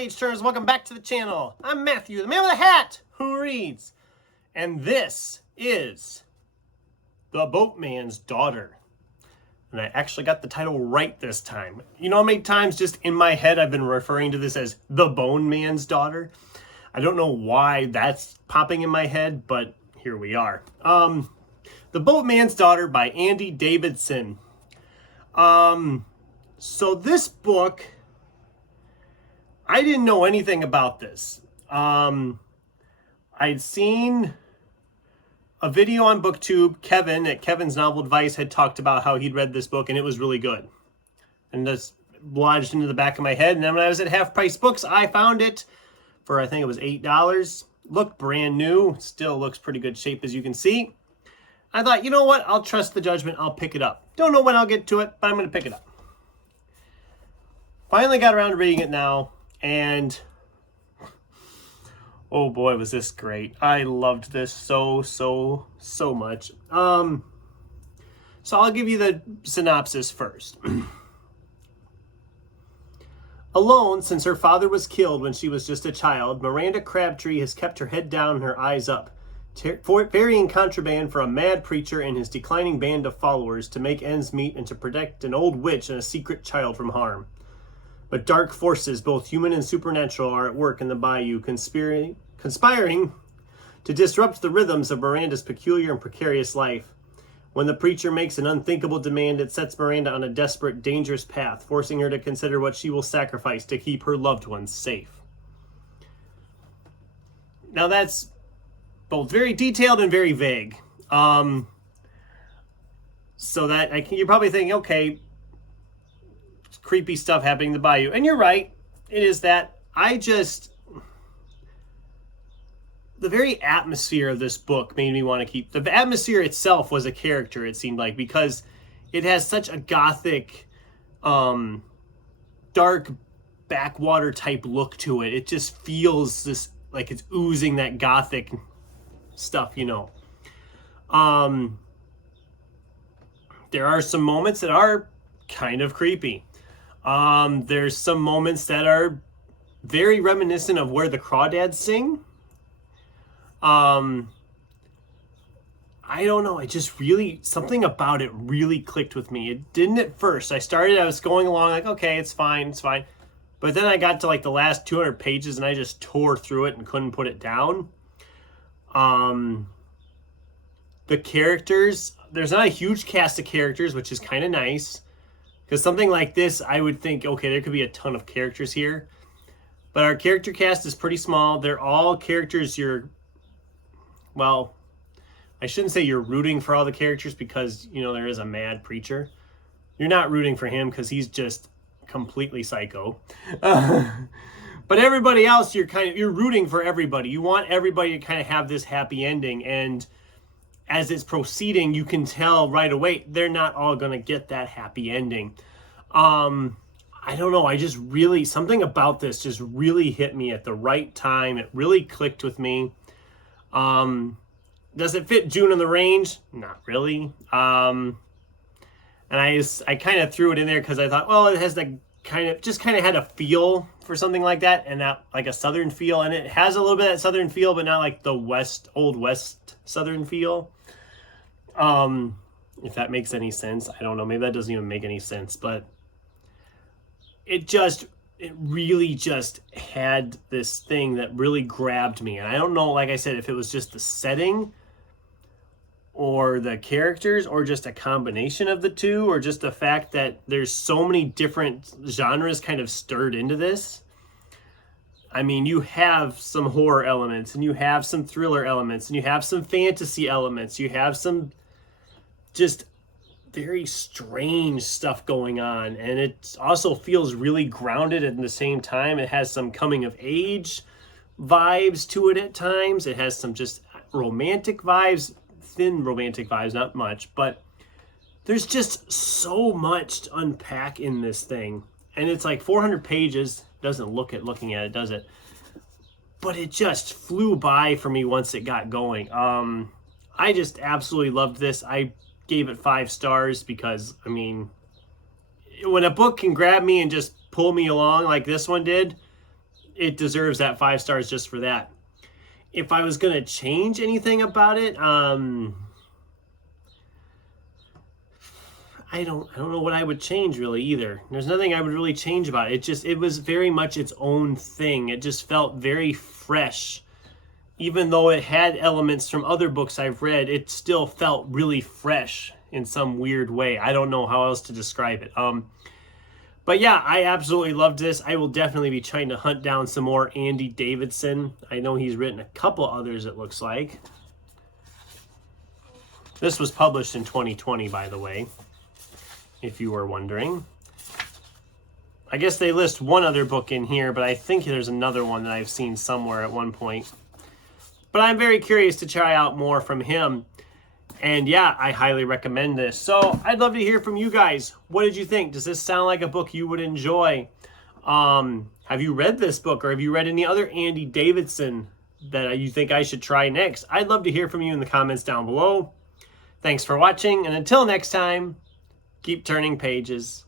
page turners, welcome back to the channel. I'm Matthew, the man with a hat who reads. And this is The Boatman's Daughter. And I actually got the title right this time. You know how many times just in my head I've been referring to this as The Bone Man's Daughter? I don't know why that's popping in my head, but here we are. The Boatman's Daughter by Andy Davidson. So this book, I didn't know anything about this. I'd seen a video on BookTube. Kevin at Kevin's Novel Advice had talked about how he'd read this book and it was really good. And that's lodged into the back of my head. And then when I was at Half Price Books, I found it for, I think it was $8. Looked brand new. Still looks pretty good shape, as you can see. I thought, you know what? I'll trust the judgment. I'll pick it up. Don't know when I'll get to it, but I'm going to pick it up. Finally got around to reading it now. And oh boy, was this great. I loved this so much. So I'll give you the synopsis first. Alone, since her father was killed when she was just a child, Miranda Crabtree has kept her head down and her eyes up, ferrying contraband for a mad preacher and his declining band of followers to make ends meet and to protect an old witch and a secret child from harm. But dark forces, both human and supernatural, are at work in the bayou, conspiring to disrupt the rhythms of Miranda's peculiar and precarious life. When the preacher makes an unthinkable demand, it sets Miranda on a desperate, dangerous path, forcing her to consider what she will sacrifice to keep her loved ones safe. Now that's both very detailed and very vague. So that you're probably thinking, okay, creepy stuff happening in the bayou. And you're right, it is that. The very atmosphere of this book made me want to keep... The atmosphere itself was a character, it seemed like, because it has such a gothic, dark backwater type look to it. It just feels this like it's oozing that gothic stuff, you know. There are some moments that are kind of creepy. There's some moments that are very reminiscent of where the Crawdads sing. I don't know. It just really, something about it really clicked with me. It didn't at first. I was going along like, okay, it's fine. But then I got to like the last 200 pages and I just tore through it and couldn't put it down. The characters, there's not a huge cast of characters, which is kind of nice. Because something like this, I would think, okay, there could be a ton of characters here. But our character cast is pretty small. They're all characters well, I shouldn't say you're rooting for all the characters because, you know, there is a mad preacher. You're not rooting for him because he's just completely psycho. But everybody else, you're rooting for everybody. You want everybody to kind of have this happy ending. And as it's proceeding, you can tell right away they're not all going to get that happy ending. I don't know. Something about this just really hit me at the right time. It really clicked with me. Does it fit June on the Range? Not really. And I kind of threw it in there because I thought, well, it has the kind of had a feel for something like that, and that like a Southern feel, and it has a little bit of that Southern feel, but not like the Old West Southern feel. If that makes any sense, I don't know. Maybe that doesn't even make any sense, but it really just had this thing that really grabbed me. And I don't know, like I said, if it was just the setting or the characters or just a combination of the two, or just the fact that there's so many different genres kind of stirred into this. I mean, you have some horror elements and you have some thriller elements and you have some fantasy elements. You have some just very strange stuff going on, and it also feels really grounded at the same time. It has some coming of age vibes to it at times. It has some just romantic vibes, thin romantic vibes, not much, but there's just so much to unpack in this thing. And it's like 400 pages. Doesn't look at looking at it, does it? But it just flew by for me once it got going. I just absolutely loved this. I gave it 5 stars because, I mean, when a book can grab me and just pull me along like this one did, it deserves that 5 stars just for that. If I was going to change anything about it, I don't know what I would change really either. There's nothing I would really change about it. It was very much its own thing. It just felt very fresh. Even though it had elements from other books I've read, it still felt really fresh in some weird way. I don't know how else to describe it. But yeah, I absolutely loved this. I will definitely be trying to hunt down some more Andy Davidson. I know he's written a couple others, it looks like. This was published in 2020, by the way, if you were wondering. I guess they list one other book in here, but I think there's another one that I've seen somewhere at one point. But I'm very curious to try out more from him. And yeah, I highly recommend this. So I'd love to hear from you guys. What did you think? Does this sound like a book you would enjoy? Have you read this book, or have you read any other Andy Davidson that you think I should try next? I'd love to hear from you in the comments down below. Thanks for watching, and until next time, keep turning pages.